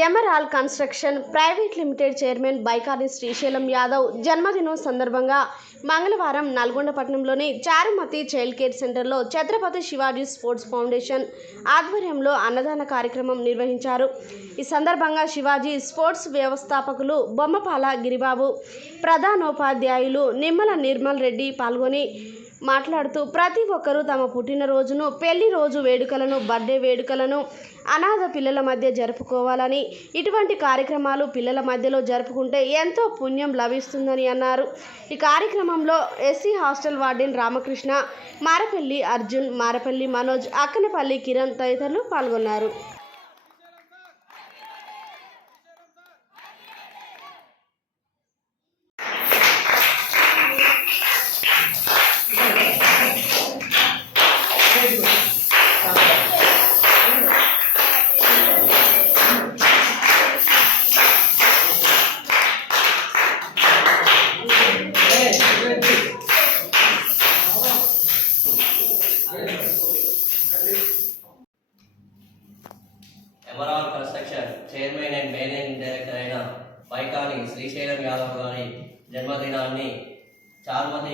Emerald construction private limited chairman Baikani Srisailam Yadav జన్మదినం సందర్భంగా మంగళవారం నల్గొండ పట్టణంలోని చారుమతి చైల్డ్ కేర్ సెంటర్లో ఛత్రపతి శివాజీ స్పోర్ట్స్ ఫౌండేషన్ ఆధ్వర్యంలో అన్నదాన కార్యక్రమం నిర్వహించారు. ఈ సందర్భంగా శివాజీ స్పోర్ట్స్ వ్యవస్థాపకులు బొమ్మపాల గిరిబాబు, ప్రధానోపాధ్యాయులు నిమ్మల నిర్మల్ రెడ్డి పాల్గొని మాట్లాడుతూ ప్రతి ఒక్కరూ తమ పుట్టినరోజును, పెళ్లి రోజు వేడుకలను, బర్త్డే వేడుకలను అనాథ పిల్లల మధ్య జరుపుకోవాలని, ఇటువంటి కార్యక్రమాలు పిల్లల మధ్యలో జరుపుకుంటే ఎంతో పుణ్యం లభిస్తుందని అన్నారు. ఈ కార్యక్రమంలో SC hostel warden Ramakrishna, Marapalli Arjun, Marapalli Manoj, Akkanapalli Kiran తదితరులు పాల్గొన్నారు. Emerald construction chairman and managing director అయిన బైకాని శ్రీశైలం యాదవ్ గారి జన్మదినాన్ని చారుమతి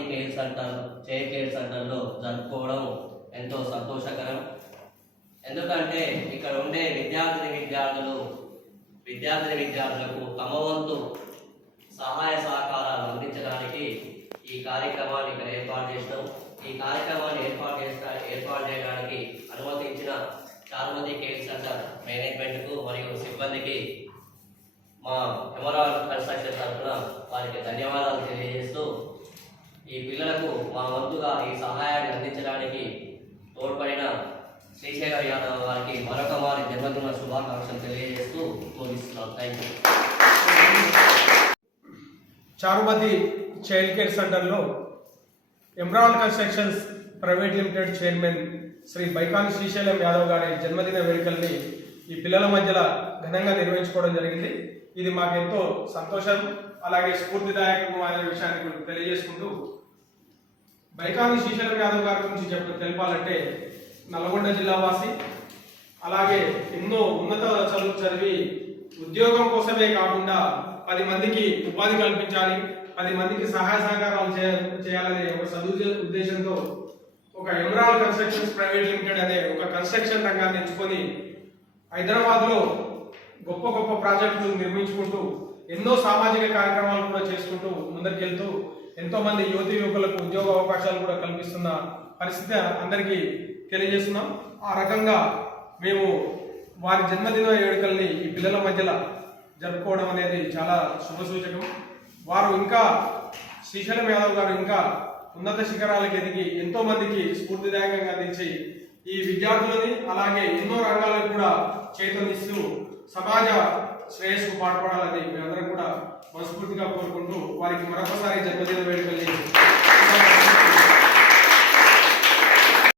చైల్డ్ కేర్ సెంటర్లో జరుపుకోవడం ఎంతో సంతోషకరం. ఎందుకంటే ఇక్కడ ఉండే విద్యార్థులకు తమ వంతు సహాయ సహకారాలు అందించడానికి ఈ కార్యక్రమాన్ని ఇక్కడ ఏర్పాటు చేసినాం. ఈ కార్యక్రమాన్ని ఏర్పాటు చేయడానికి అనుమతించిన చారుమతి కేర్ సెంటర్ మేనేజ్మెంట్కు మరియు సిబ్బందికి మా ఎమరాల్ కన్స్ట్రక్షన్ తరఫున వారికి ధన్యవాదాలు తెలియజేస్తూ, ఈ పిల్లలకు మా వంతుగా ఈ సహాయాన్ని అందించడానికి తోడ్పడిన శ్రీశైలం యాదవ్ గారికి మరొక వారి జన్మదిన శుభాకాంక్షలు తెలియజేస్తూ ముగిస్తున్నాం. Thank you. Charumathi child care సెంటర్లో emerald constructions private limited chairman Shri Baikani Srisailam Yadav గారి జన్మదిన వేడుకల్ని ఈ పిల్లల మధ్యలో ఘనంగా నిర్వహించుకోవడం జరిగింది. ఇది మాకెంతో సంతోషం, అలాగే స్ఫూర్తిదాయకం అనే విషయాన్ని తెలియజేసుకుంటూ, బైకాని శ్రీశైలం యాదవ్ గారి గురించి తెలపాలంటే నల్గొండ జిల్లా వాసి, అలాగే ఎన్నో ఉన్నత చదువు చదివి ఉద్యోగం కోసమే కాకుండా 10 మందికి ఉపాధి కల్పించాలి, 10 మందికి సహాయ సహకారాలు చేయాలనే ఒక ఉద్దేశంతో ఒక ఎమరాల్ కన్స్ట్రక్షన్స్ ప్రైవేట్ లిమిటెడ్ అనే ఒక కన్స్ట్రక్షన్ రంగాన్ని ఎంచుకొని హైదరాబాద్లో గొప్ప గొప్ప ప్రాజెక్టులు నిర్మించుకుంటూ ఎన్నో సామాజిక కార్యక్రమాలు కూడా చేసుకుంటూ ముందరికెళ్తూ ఎంతో మంది యువకులకు ఉద్యోగ అవకాశాలు కూడా కల్పిస్తున్న పరిస్థితి అందరికీ తెలియజేస్తున్నాం. ఆ రకంగా మేము వారి జన్మదిన వేడుకల్ని ఈ పిల్లల మధ్యలో జరుపుకోవడం అనేది చాలా శుభసూచకం. వారు ఇంకా శ్రీశైలం యాదవ్ గారు ఇంకా ఉన్నత శిఖరాలకు ఎదిగి ఎంతో మందికి స్ఫూర్తిదాయకంగా అందించి ఈ విద్యార్థులని అలాగే ఎన్నో రంగాలకు కూడా చైతన్యిస్తూ సమాజ శ్రేయస్సుకు పాటుపడాలని మేమందరం కూడా మనస్ఫూర్తిగా కోరుకుంటూ వారికి మరొకసారి జన్మదిన వేడుకల్ని